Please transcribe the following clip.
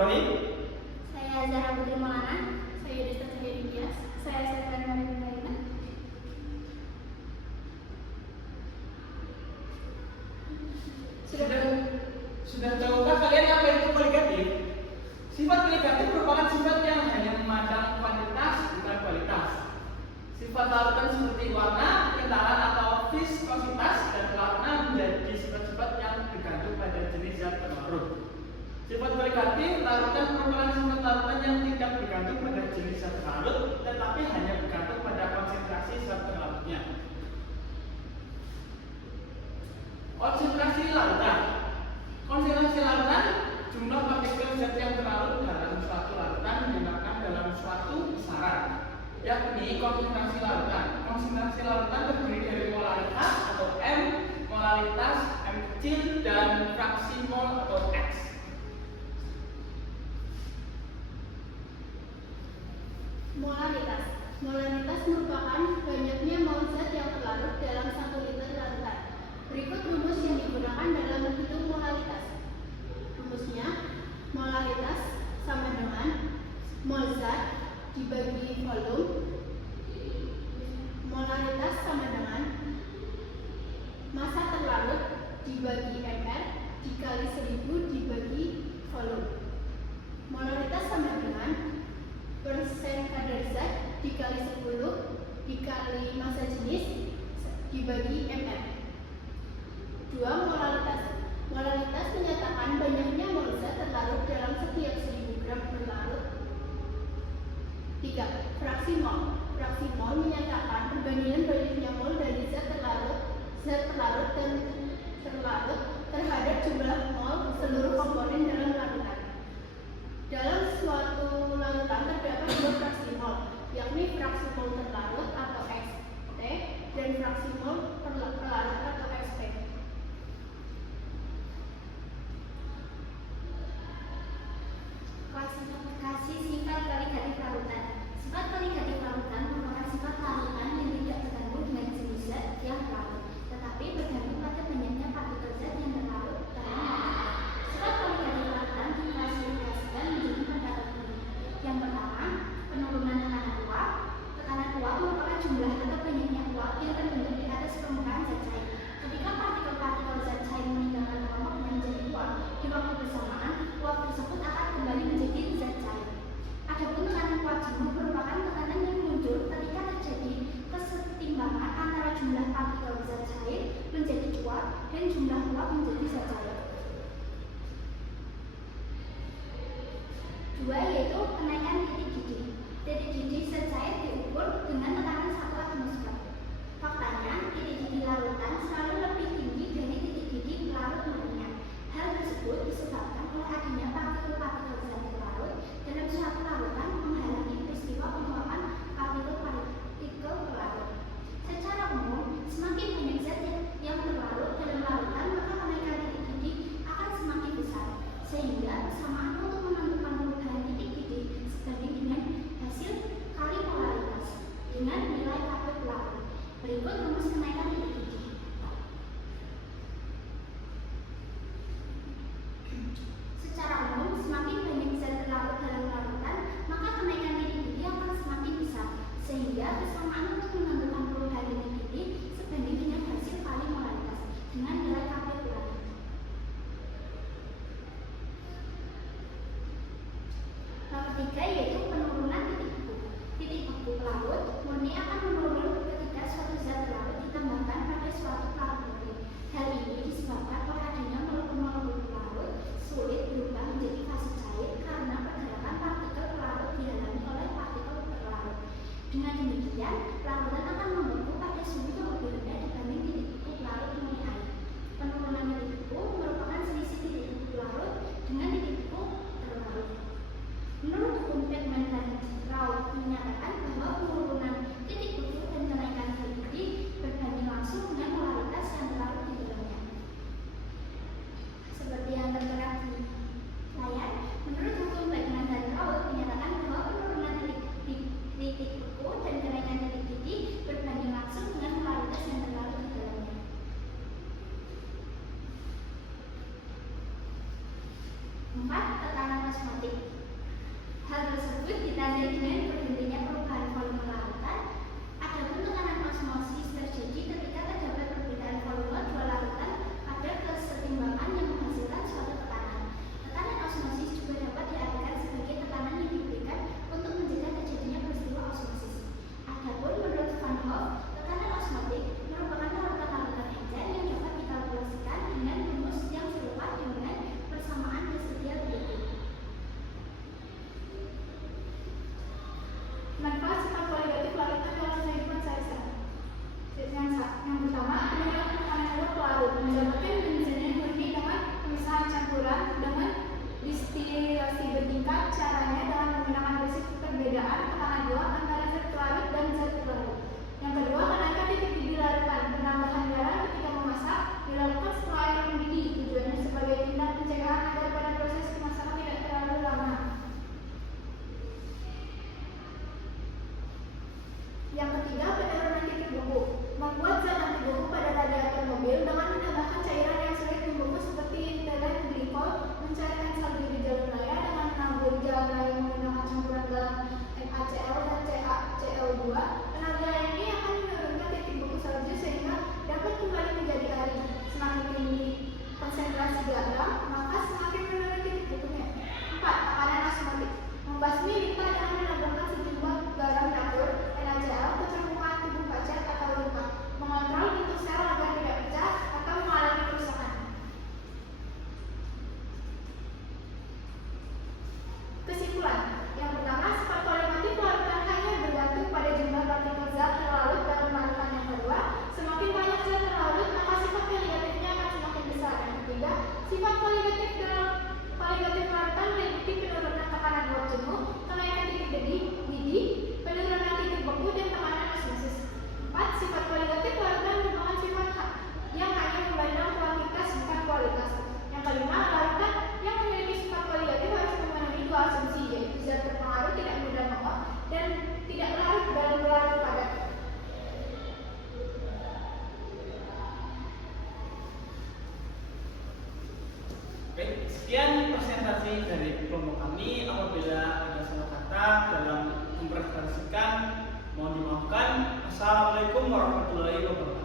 Ibrahim. Saya Zahra Putri Maulana. Saya Desta Cahyadi Tias. Saya Sefran Maulana. Sudah tahukah kalian apa itu kualitatif? Sifat kualitatif merupakan sifat yang hanya memandang kuantitas bukan kualitas. Sifat larutan seperti warna, kekentalan atau viskositas dan warna menjadi sifat-sifat yang bergantung pada jenis zat pelarut. Sifat kualitatif larutan merupakan sifat larutan yang tidak bergantung pada jenis zat pelarut, tetapi hanya bergantung pada konsentrasi zat pelarutnya. Konsentrasi larutan. Konsentrasi larutan jumlah partikel zat yang terlarut dalam suatu larutan dimakan dalam suatu besaran, yakni konsentrasi larutan. Konsentrasi larutan terdiri dari molaritas atau M, molaritas M kecil, dan fraksi mol atau X. Molaritas. Molaritas merupakan banyaknya mol zat yang terlarut dalam 1 liter larutan. Berikut rumus yang digunakan dalam menghitung molaritas. Rumusnya, molaritas sama dengan mol zat dibagi volume. Molaritas sama dengan massa terlarut dibagi mR dikali 1000 dibagi volume. Molaritas sama dengan persen kadar zat dikali 10 dikali massa jenis dibagi mR. 2. Molaritas. Molaritas menyatakan banyaknya mol zat terlarut dalam setiap 1000 gram terlarut. 3. Fraksi mol. Fraksi mol menyatakan perbandingan banyaknya mol dari zat terlarut dan terlarut terhadap jumlah mol seluruh komponen dalam larutan. Dalam suatu larutan terdapat 2 fraksi mol, yakni fraksi mol terlarut atau XT dan fraksi mol pelarut atau XP. Klasifikasi sifat kualitatif larutan. Sifat kualitatif larutan merupakan sifat larutan yang tidak tergantung dengan jenis zat yang terlarut, tetapi bergantung pada banyaknya partikel zat yang terlarut dalam larutan. Sifat kualitatif larutan diklasifikasikan menjadi pada kategori. Yang pertama, penurunan tekanan uap. Tekanan uap merupakan jumlah atau banyaknya uap yang terbentuk di atas permukaan zat cair. Ketika partikel-partikel zat cair meninggalkan kelompok dan menjadi uap, di waktu bersamaan uap tersebut akan kembali menjadi zat cair. Adapun tekanan uap jenuh merupakan tekanan yang muncul ketika terjadi kesetimbangan antara jumlah partikel zat cair menjadi uap dan jumlah uap menjadi zat cair. 2. Yaitu kenaikan titik didih. Titik didih zat cair diukur dengan tekanan 1 atmosfer. Faktanya, titik didih larutan selalu lebih tinggi dari titik didih pelarut murninya. Hal tersebut disebabkan oleh adanya partikel-partikel zat terlarut dalam suatu larutan menghalangi peristiwa penguapan partikel pelarut. Secara umum, semakin banyak zat yang terlarut dalam larutan, maka kenaikan titik didih akan semakin besar, sehingga persamaan untuk menentukan perubahan titik didih sebanding dengan hasil kali polaritas dengan nilai Kp pelarut. Berikut rumus kenaikan titik didih. Secara umum, semakin banyak zat terlarut dalam larutan, maka kenaikan titik didih akan semakin besar, sehingga persamaan untuk menentukan perubahan titik didih sebanding dengan hasil 4. Tekanan osmotik. Hal tersebut ditandai dengan berhentinya perubahan volume larutan. Adapun tekanan osmosis terjadi ketika terdapat perbedaan volume dua larutan pada kesetimbangan yang menghasilkan suatu tekanan. Tekanan osmosis juga dapat diartikan sebagai tekanan yang diberikan untuk mencegah terjadinya peristiwa osmosis. Adapun menurut Van Hoff, tekanan osmotik merupakan larutan-larutan encer yang dapat dikalkulasikan dengan rumus yang serupa dengan persamaan residual BT. Manfaat sifat kualitatif larutan dalam kehidupan sehari-hari. Yang pertama, penurunan tekanan uap larut mendapatkan bensin murni dengan pemisahan campuran dengan distilasi bertingkat. Caranya dengan menggunakan prinsip perbedaan tekanan uap antara zat larut dan zat larut. Yang kedua, kenaikan titik didih larutan. Penambahan garam ketika memasak dilakukan setelah air mendidih. Tujuannya sebagai tindak pencegahan agar pada proses pemasakan tidak terlalu lama. Yang ketiga, penurunan titik beku. Membuat zat anti beku pada radiator mobil dengan menambahkan cairan yang sulit membeku seperti etilen glikol, mencairkan salju di jalur raya dengan menaburi jalan raya menggunakan campuran garam NaCl dan CaCl2. Tenaga ini akan menurunkan titik beku salju sehingga dapat kembali menjadi air. Semakin tinggi konsentrasi garam, maka semakin menurun titik bekunya. 4. Tekanan osmotik. Membasmi limbah dengan menambahkan sejumlah garam dapur NaCl ke permukaan tubuh kaca atau luka, mengontrol bentuk sel agar tidak pecah atau mengalami kerusakan. Kesimpulan. Yang pertama, sifat kualitatif larutan hanya bergantung pada jumlah partikel zat terlarut dalam larutan. Yang kedua, semakin banyak zat terlarut, maka sifat kualitatifnya akan semakin besar. Yang ketiga, sifat kualitatif larutan meliputi penurunan tekanan uap jenuh, kenaikan titik didih, penurunan titik beku, dan tekanan osmosis. 4. Sifat kualitatif larutan merupakan sifat yang hanya memandang kuantitas bukan kualitas. Yang kelima, larutan yang memiliki sifat kualitatif harus memenuhi dua asumsi, yaitu zat terpengaruh tidak mudah menguap dan tidak larut dalam larut padat. Baik, sekian presentasi dari kelompok kami. Apabila ada salah kata dalam mempresentasikan, mohon dimaafkan. Assalamualaikum warahmatullahi wabarakatuh.